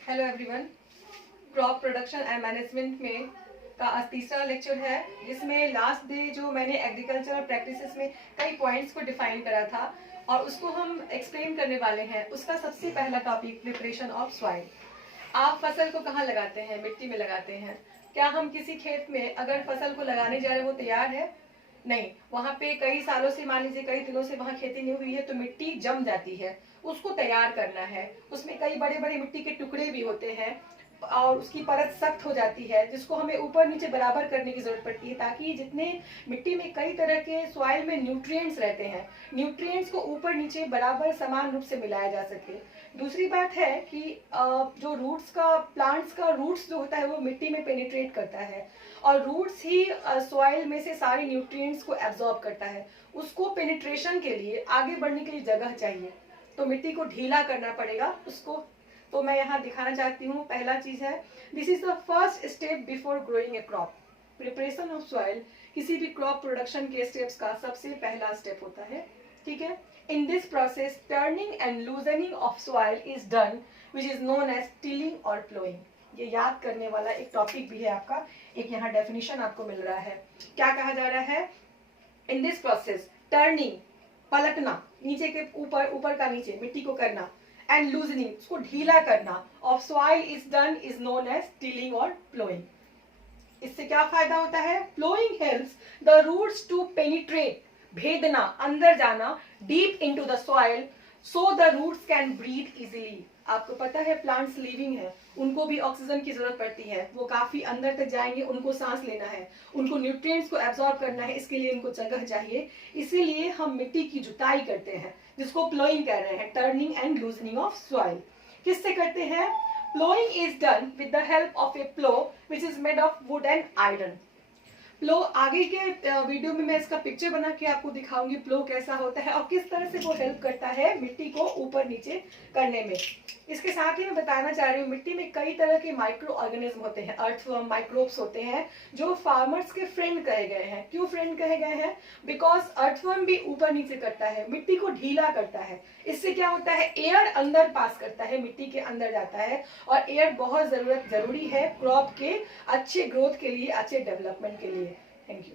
Hello everyone. Crop production and management में का आज तीसरा लेक्चर है, जिसमें लास्ट डे जो मैंने एग्रीकल्चरल प्रैक्टिसेस में कई पॉइंट्स को डिफाइन करा था और उसको हम एक्सप्लेन करने वाले हैं। उसका सबसे पहला टॉपिक प्रिपरेशन ऑफ सॉइल। आप फसल को कहाँ लगाते हैं? मिट्टी में लगाते हैं। क्या हम किसी खेत में अगर फसल को लगाने जा रहे हैं वो तैयार है? नहीं, वहां पे कई सालों से, मान लीजिए कई दिनों से वहां खेती नहीं हुई है तो मिट्टी जम जाती है, उसको तैयार करना है। उसमें कई बड़े बड़े मिट्टी के टुकड़े भी होते हैं और उसकी परत सख्त हो जाती है, जिसको हमें ऊपर नीचे बराबर करने की जरूरत पड़ती है, ताकि जितने मिट्टी में कई तरह के सॉइल में न्यूट्रिएंट्स रहते हैं, न्यूट्रिएंट्स को ऊपर नीचे बराबर समान रूप से मिलाया जा सके। दूसरी बात है कि जो रूट्स का, प्लांट्स का रूट्स जो होता है वो मिट्टी में पेनिट्रेट करता है और रूट्स ही सॉइल में से सारे न्यूट्रिएंट्स को एब्जॉर्ब करता है। उसको पेनिट्रेशन के लिए, आगे बढ़ने के लिए जगह चाहिए, तो मिट्टी को ढीला करना पड़ेगा उसको। तो मैं यहाँ दिखाना चाहती हूँ, पहला चीज है, this is the first step before growing A crop. Preparation of soil किसी भी क्रॉप प्रोडक्शन के स्टेप्स का सबसे पहला स्टेप होता है, ठीक है। In this process turning and loosening of soil is done, which is known as tilling और प्लोइंग। ये याद करने वाला एक टॉपिक भी है आपका, एक यहाँ डेफिनेशन आपको मिल रहा है। क्या कहा जा रहा है? इन दिस प्रोसेस टर्निंग, पलटना, नीचे के ऊपर, ऊपर का नीचे, मिट्टी को करना, एंड लूजनिंग, उसको ढीला करना, of soil is done is known as tilling और प्लोइंग। इससे क्या फायदा होता है? Ploughing helps the roots to penetrate, भेदना, अंदर जाना, deep into the soil, so the roots can breathe easily. आपको पता है प्लांट्स लिविंग है, उनको भी ऑक्सीजन की जरूरत पड़ती है, वो काफी अंदर तक जाएंगे, उनको सांस लेना है, उनको न्यूट्रिएंट्स को एब्जॉर्ब करना है, इसके लिए उनको जगह चाहिए। इसीलिए हम मिट्टी की जुताई करते हैं, जिसको प्लोइंग कह रहे हैं, turning and loosening of soil. किससे करते हैं? Ploughing is done with the help of a plough which is made of wood and iron. Plough आगे के वीडियो में मैं इसका पिक्चर बना के आपको दिखाऊंगी प्लो कैसा होता है और किस तरह से वो हेल्प करता है मिट्टी को ऊपर नीचे करने में। इसके साथ ही मैं बताना चाह रही हूँ, मिट्टी में कई तरह के माइक्रो ऑर्गेनिज्म होते हैं, अर्थवर्म, माइक्रोब्स होते हैं, जो फार्मर्स के फ्रेंड कहे गए हैं। क्यों फ्रेंड कहे गए हैं? बिकॉज अर्थवर्म भी ऊपर नीचे करता है, मिट्टी को ढीला करता है। इससे क्या होता है? एयर अंदर पास करता है, मिट्टी के अंदर जाता है, और एयर बहुत जरूरी है क्रॉप के अच्छे ग्रोथ के लिए, अच्छे डेवलपमेंट के लिए। Thank you.